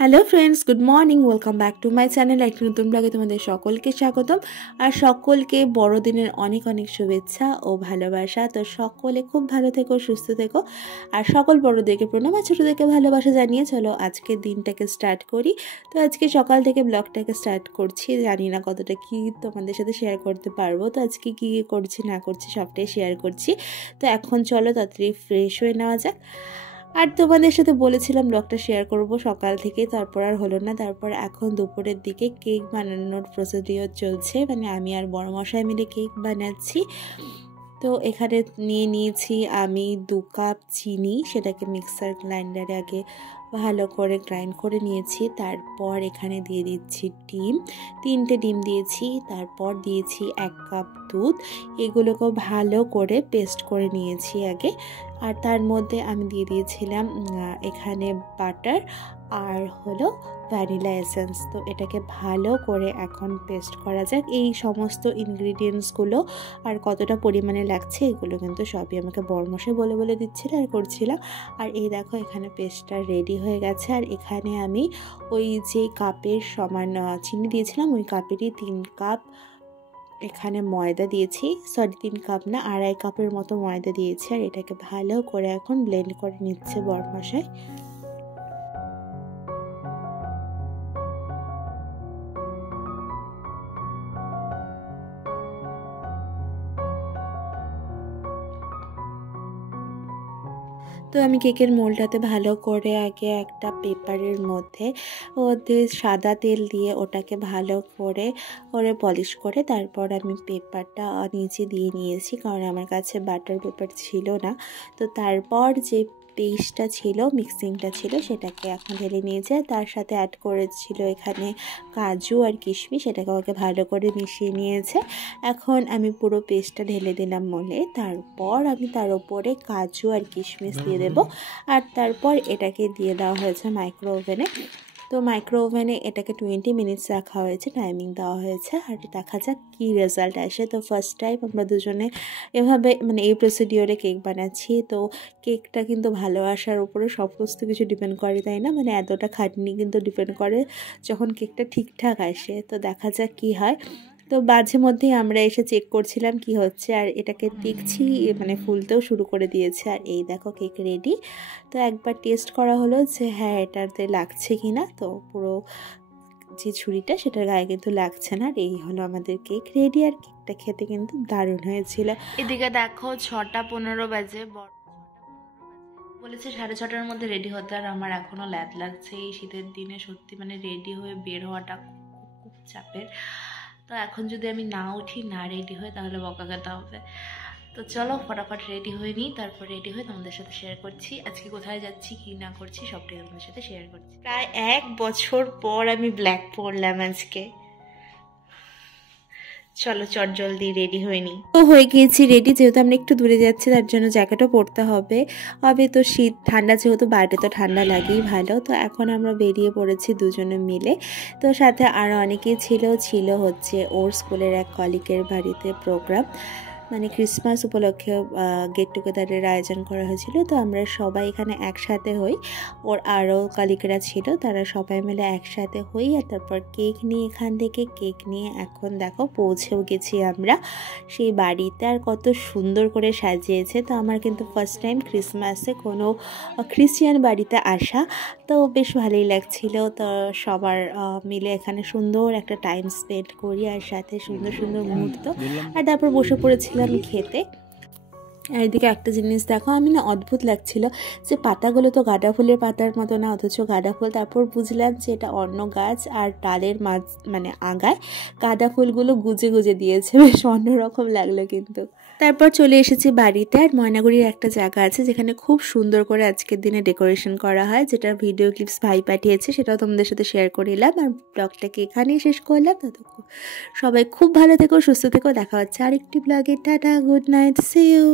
Hello friends, good morning. Welcome back to my channel. একটি নতুন ব্লগে তোমাদের সকলকে স্বাগতম। আর সকলকে বড়দিনের অনেক অনেক শুভেচ্ছা ও ভালোবাসা। তো সকলে খুব ভালো থেকো, সুস্থ থেকো। আর সকল বড়দেরকে প্রণাম, আর ছোটোদেরকে ভালোবাসা জানিয়ে চলো আজকে দিনটাকে স্টার্ট করি। তো আজকে সকাল থেকে ব্লগটাকে স্টার্ট করছি। জানি না কতটা কি তোমাদের সাথে শেয়ার করতে পারবো। তো আজকে কী কী করছি না করছি সবটাই শেয়ার করছি। তো এখন চলো তাড়াতাড়ি ফ্রেশ হয়ে নেওয়া যাক। আর তোমাদের সাথে বলেছিলাম ব্লগটা শেয়ার করব সকাল থেকে, তারপর আর হলো না। তারপর এখন দুপুরের দিকে কেক বানানোর প্রসিডিওর চলছে, মানে আমি আর বড় মশাই মিলে কেক বানাচ্ছি। তো এখানে নিয়েছি আমি 2 কাপ চিনি, সেটাকে মিক্সার গ্রাইন্ডারে আগে ভালো করে গ্রাইন্ড করে নিয়েছি। তারপর এখানে দিয়ে দিচ্ছি ডিম, 3টে ডিম দিয়েছি। তারপর দিয়েছি 1 কাপ দুধ, এগুলোকেও ভালো করে পেস্ট করে নিয়েছি আগে। আর তার মধ্যে আমি দিয়ে দিয়েছিলাম এখানে বাটার আর হলো ভ্যানিলা এসেন্স। তো এটাকে ভালো করে এখন পেস্ট করা যাক। এই সমস্ত ইনগ্রিডিয়েন্টসগুলো আর কতটা পরিমাণে লাগছে এগুলো কিন্তু সবই আমাকে বড়মশাই বলে বলে দিচ্ছিল আর করছিলাম। আর এই দেখো এখানে পেস্টটা রেডি হয়ে গেছে। আর এখানে আমি ওই যে কাপের সমান চিনি দিয়েছিলাম ওই কাপেরই 3 কাপ এখানে ময়দা দিয়েছি। 3 কাপ না, 2.5 কাপের মতো ময়দা দিয়েছি। আর এটাকে ভালো করে এখন ব্লেন্ড করে নিচ্ছে বড়মশাই। তো আমি কেকের মোলটাতে ভালো করে আগে একটা পেপারের মধ্যে সাদা তেল দিয়ে ওটাকে ভালো করে পলিশ করে তারপর আমি পেপারটা নিচে দিয়ে নিয়েছি, কারণ আমার কাছে বাটার পেপার ছিল না। তো তারপর যে পেস্টটা ছিল, মিক্সিংটা ছিল, সেটাকে এখন ঢেলে নিয়েছে। তার সাথে অ্যাড করেছিল এখানে কাজু আর কিশমিশ, সেটাকে আমাকে ভালো করে মিশিয়ে নিয়েছে। এখন আমি পুরো পেস্টটা ঢেলে দিলাম মোলে। তারপর আমি তার উপরে কাজু আর কিশমিশ দিয়ে দেবো। আর তারপর এটাকে দিয়ে দেওয়া হয়েছে মাইক্রো ওভেনে। তো মাইক্রো ওভেনে এটাকে 20 মিনিটস রাখা হয়েছে, টাইমিং দেওয়া হয়েছে। আর দেখা যাক কী রেজাল্ট আসে। তো ফার্স্ট টাইম আমরা দুজনে এভাবে মানে এই প্রসিডিওরে কেক বানাচ্ছি। তো কেকটা কিন্তু ভালো আসার উপরে সমস্ত কিছু ডিপেন্ড করে, তাই না? মানে এতটা খাটনি কিন্তু ডিপেন্ড করে যখন কেকটা ঠিকঠাক আসে। তো দেখা যাক কী হয়। তো মাঝে মধ্যেই আমরা এসে চেক করছিলাম কি হচ্ছে, আর এটাকে দেখছি মানে ফুলতেও শুরু করে দিয়েছে। আর এই দেখো কেক রেডি। তো একবার টেস্ট করা হলো যে হ্যাঁ এটাতে লাগছে কি না। তো পুরো যে ছুরিটা সেটার গায়ে কিন্তু লাগছে না। আর এই হলো আমাদের কেক রেডি। আর কেকটা খেতে কিন্তু দারুণ হয়েছিল। এদিকে দেখো 6:15 বাজে, বলেছে 6:30টার মধ্যে রেডি হতে। আর আমার এখনো ল্যাদ লাগছে। এই শীতের দিনে সত্যি মানে রেডি হয়ে বের হওয়াটা খুব চাপের। তো এখন যদি আমি না উঠি, না রেডি হই, তাহলে বকা খেতে হবে। তো চলো ফটাফট রেডি হয়ে নিই, তারপর রেডি হয়ে তোমাদের সাথে শেয়ার করছি আজকে কোথায় যাচ্ছি, কি না করছি সবটাই তোমাদের সাথে শেয়ার করছি। প্রায় 1 বছর পর আমি ব্ল্যাক পরলাম আজকে। চলো চট জলদি রেডি হয়ে নিই। তো হয়ে গিয়েছি রেডি, যেহেতু আমরা একটু দূরে যাচ্ছি তার জন্য জ্যাকেটও পরতে হবে। তো শীত ঠান্ডা যেহেতু বাইরে তো ঠান্ডা লাগেই ভালো। তো এখন আমরা বেরিয়ে পড়েছি দুজনে মিলে। তো সাথে আরও অনেকেই ছিল হচ্ছে ওর স্কুলের এক কলিগের বাড়িতে প্রোগ্রাম, মানে ক্রিসমাস উপলক্ষে গেট টুগেদারের আয়োজন করা হয়েছিল। তো আমরা সবাই এখানে একসাথে হই। ওর আরও কলিগরা ছিল, তারা সবাই মিলে একসাথে হই। আর তারপর কেক নিয়ে এখান থেকে কেক নিয়ে এখন দেখো পৌঁছেও গেছি আমরা সেই বাড়িতে। আর কত সুন্দর করে সাজিয়েছে। তো আমার কিন্তু ফার্স্ট টাইম ক্রিসমাসে কোনো খ্রিস্টিয়ান বাড়িতে আসা, তো বেশ ভালোই লাগছিল। তো সবার মিলে এখানে সুন্দর একটা টাইম স্পেন্ড করি, আর সাথে সুন্দর সুন্দর মুহূর্ত। আর তারপর বসে পড়েছিলাম খেতে। আর এদিকে একটা জিনিস দেখো, আমি না অদ্ভুত লাগছিল যে পাতাগুলো তো গাঁদা ফুলের পাতার মতো না, অথচ গাঁদা ফুল। তারপর বুঝলাম যে এটা অন্য গাছ, আর ডালের মানে আগায় গাঁদা ফুলগুলো গুজে গুজে দিয়েছে। বেশ অন্যরকম লাগলো কিন্তু। তারপর চলে এসেছি বাড়িতে। আর ময়নাগুড়ির একটা জায়গা আছে যেখানে খুব সুন্দর করে আজকের দিনে ডেকোরেশন করা হয়, যেটা ভিডিও ক্লিপস ভাই পাঠিয়েছে, সেটাও তোমাদের সাথে শেয়ার করে নিলাম। আর ব্লগটাকে এখানেই শেষ করলাম। ততক্ষণ সবাই খুব ভালো থেকো, সুস্থ থেকো। দেখা হচ্ছে আরেকটি ব্লগে। Tata, good night, see you.